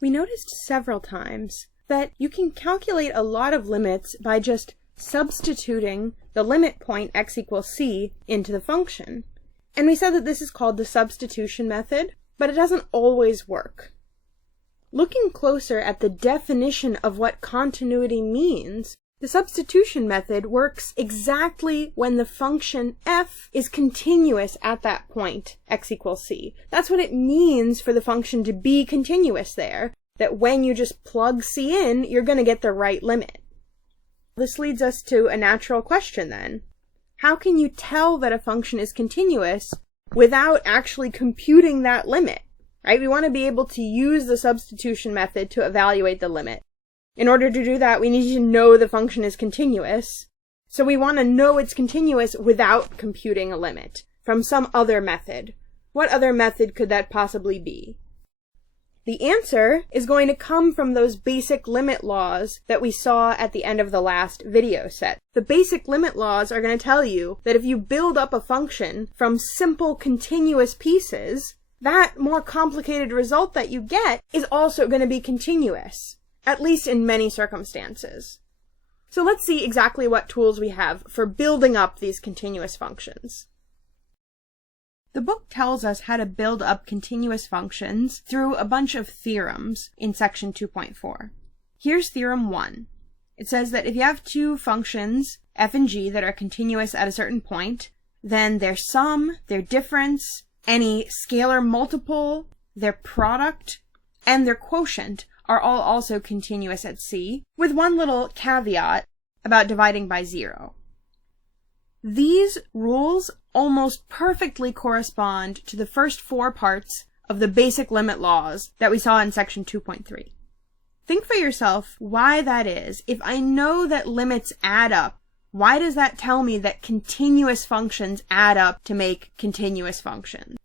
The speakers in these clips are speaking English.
We noticed several times that you can calculate a lot of limits by just substituting the limit point x equals c into the function. And we said that this is called the substitution method, but it doesn't always work. Looking closer at the definition of what continuity means, the substitution method works exactly when the function f is continuous at that point, x equals c. That's what it means for the function to be continuous there, that when you just plug c in, you're going to get the right limit. This leads us to a natural question then. How can you tell that a function is continuous without actually computing that limit? Right? We want to be able to use the substitution method to evaluate the limit. In order to do that, we need to know the function is continuous. So we want to know it's continuous without computing a limit from some other method. What other method could that possibly be? The answer is going to come from those basic limit laws that we saw at the end of the last video set. The basic limit laws are going to tell you that if you build up a function from simple continuous pieces, that more complicated result that you get is also going to be continuous, at least in many circumstances. So let's see exactly what tools we have for building up these continuous functions. The book tells us how to build up continuous functions through a bunch of theorems in section 2.4. Here's theorem 1. It says that if you have two functions, f and g, that are continuous at a certain point, then their sum, their difference, any scalar multiple, their product, and their quotient are all also continuous at c, with one little caveat about dividing by 0. These rules almost perfectly correspond to the first 4 parts of the basic limit laws that we saw in section 2.3. Think for yourself why that is. If I know that limits add up, why does that tell me that continuous functions add up to make continuous functions?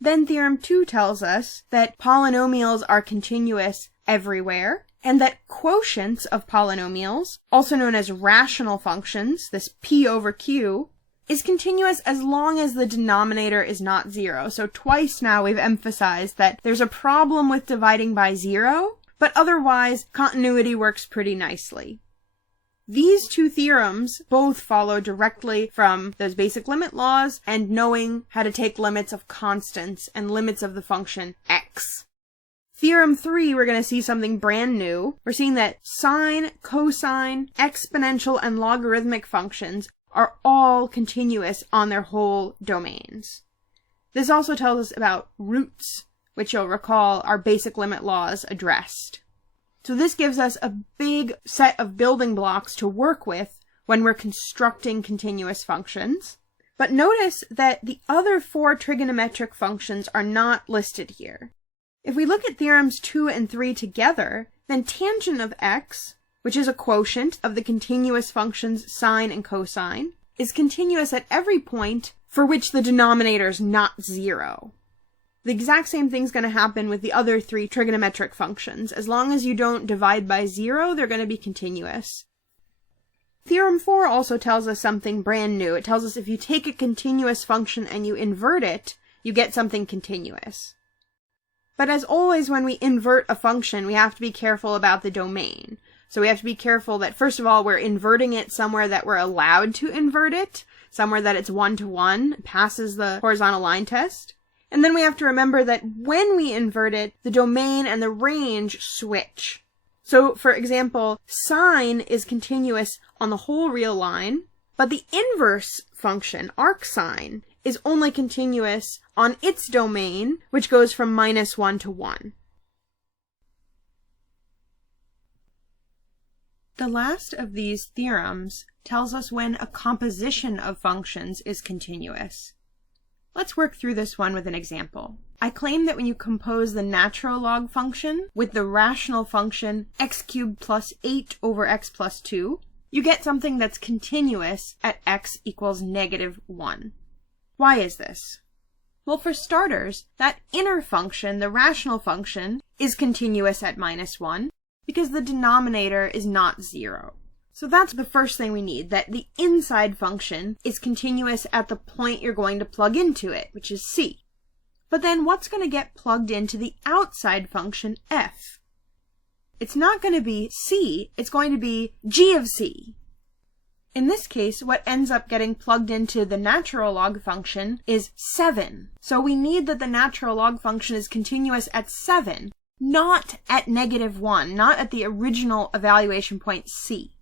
Then theorem 2 tells us that polynomials are continuous everywhere, and that quotients of polynomials, also known as rational functions, this p over q, is continuous as long as the denominator is not 0. So twice now we've emphasized that there's a problem with dividing by 0, but otherwise continuity works pretty nicely. These two theorems both follow directly from those basic limit laws and knowing how to take limits of constants and limits of the function x. Theorem 3, we're going to see something brand new. We're seeing that sine, cosine, exponential, and logarithmic functions are all continuous on their whole domains. This also tells us about roots, which you'll recall our basic limit laws addressed. So this gives us a big set of building blocks to work with when we're constructing continuous functions. But notice that the other 4 trigonometric functions are not listed here. If we look at theorems 2 and 3 together, then tangent of x, which is a quotient of the continuous functions sine and cosine, is continuous at every point for which the denominator is not 0. The exact same thing's going to happen with the other 3 trigonometric functions. As long as you don't divide by 0, they're going to be continuous. Theorem 4 also tells us something brand new. It tells us if you take a continuous function and you invert it, you get something continuous. But as always, when we invert a function, we have to be careful about the domain. So we have to be careful that, first of all, we're inverting it somewhere that we're allowed to invert it, somewhere that it's 1-to-1, passes the horizontal line test. And then we have to remember that when we invert it, the domain and the range switch. So, for example, sine is continuous on the whole real line, but the inverse function, arcsine, is only continuous on its domain, which goes from -1 to 1. The last of these theorems tells us when a composition of functions is continuous. Let's work through this one with an example. I claim that when you compose the natural log function with the rational function x cubed plus 8 over x plus 2, you get something that's continuous at x equals -1. Why is this? Well, for starters, that inner function, the rational function, is continuous at -1 because the denominator is not 0. So that's the first thing we need, that the inside function is continuous at the point you're going to plug into it, which is c. But then what's going to get plugged into the outside function f? It's not going to be c, it's going to be g of c. In this case, what ends up getting plugged into the natural log function is 7. So we need that the natural log function is continuous at 7, not at -1, not at the original evaluation point c.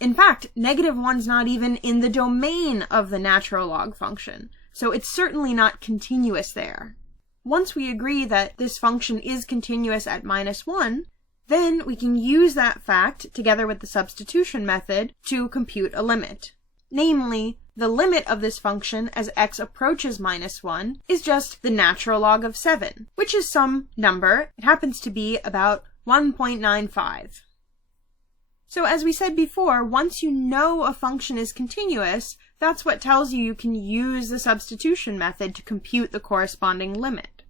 In fact, -1's not even in the domain of the natural log function, so it's certainly not continuous there. Once we agree that this function is continuous at -1, then we can use that fact, together with the substitution method, to compute a limit. Namely, the limit of this function as x approaches -1 is just the natural log of 7, which is some number. It happens to be about 1.95. So as we said before, once you know a function is continuous, that's what tells you you can use the substitution method to compute the corresponding limit.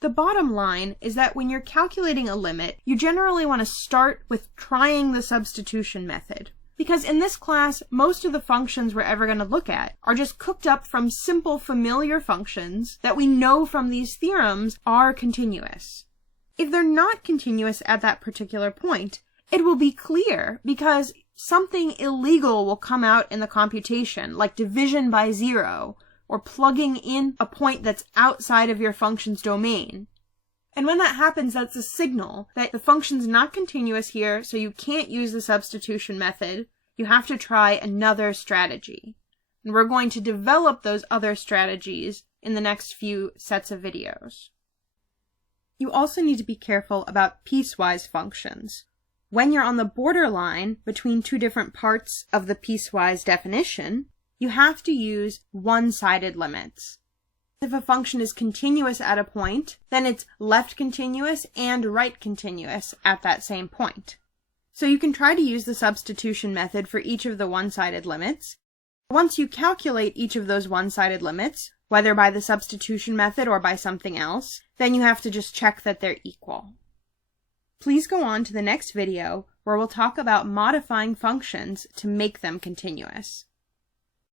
The bottom line is that when you're calculating a limit, you generally want to start with trying the substitution method. Because in this class, most of the functions we're ever going to look at are just cooked up from simple familiar functions that we know from these theorems are continuous. If they're not continuous at that particular point, it will be clear because something illegal will come out in the computation, like division by 0, or plugging in a point that's outside of your function's domain. And when that happens, that's a signal that the function's not continuous here, so you can't use the substitution method. You have to try another strategy. And we're going to develop those other strategies in the next few sets of videos. You also need to be careful about piecewise functions. When you're on the borderline between two different parts of the piecewise definition, you have to use one-sided limits. If a function is continuous at a point, then it's left continuous and right continuous at that same point. So you can try to use the substitution method for each of the one-sided limits. Once you calculate each of those one-sided limits, whether by the substitution method or by something else, then you have to just check that they're equal. Please go on to the next video where we'll talk about modifying functions to make them continuous.